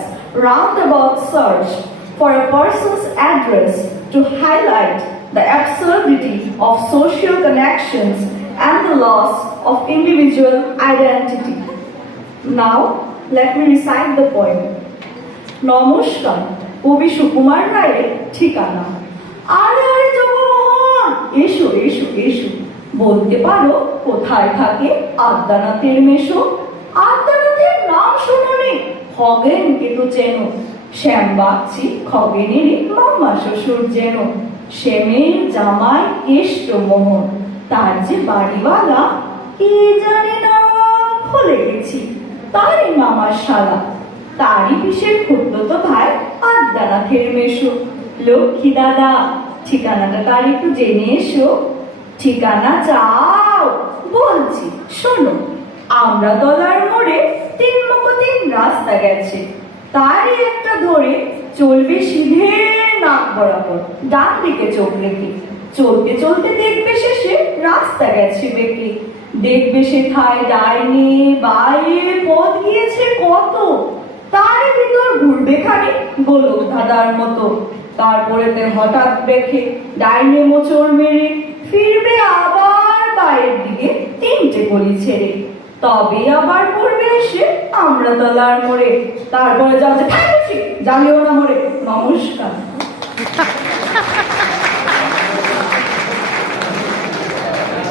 syntax roundabout search for a person's address to highlight the absurdity of social connections and the loss of individual identity. Now, let me recite the poem. নমস্কার, কবি সুকুমার রায়ের ঠিকানা। আরে আরে জগমোহন, এসো এসো এসো, বলতে পারো কোথায় থাকে আদ্যানাথের মেশো? আদ্যানাথের নাম শোনোনি? খগেনকে তো চেনো, শ্যাম বাগচি খগেনেরই মামা শ্বশুর যেন। শ্যামের জামাই কেষ্ট মোহন, তার যে বাড়িওয়ালা কি জানি না, ভুলে গেছি, তারই মামার শালা, তারই পিসের খুড়তো ভাই আদ্যানাথের মেশো। লক্ষ্মী দাদা, ঠিকানাটা তার একটু জেনে এসো। ঠিকানা চাও? বলছি শোনো। আমরা তলার মোড়ে 3 মুখো 3 রাস্তা গেছে, তারই একটা ধরে চলবে সিধে নাক বরাবর, ডান দিকে চোখ রেখে। চলতে চলতে দেখবে শেষে রাস্তা গেছে বেঁকে। দেখবে সেথায় ডাইনে বাঁয়ে পথ গিয়েছে কত, তার ভিতর ঘুরবে খানি গোলক ধাঁধার মতো। তারপরেতে হঠাৎ দেখে ডাইনে মোচড় মেরে ফিরবে আবার বাঁয়ের দিকে 3টে গলি ছেড়ে, তবে আবার পড়বে এসে আমরা তলার মোড়ে। তারপরে যাচ্ছে জ্বালিও না মোড়ে। নমস্কার।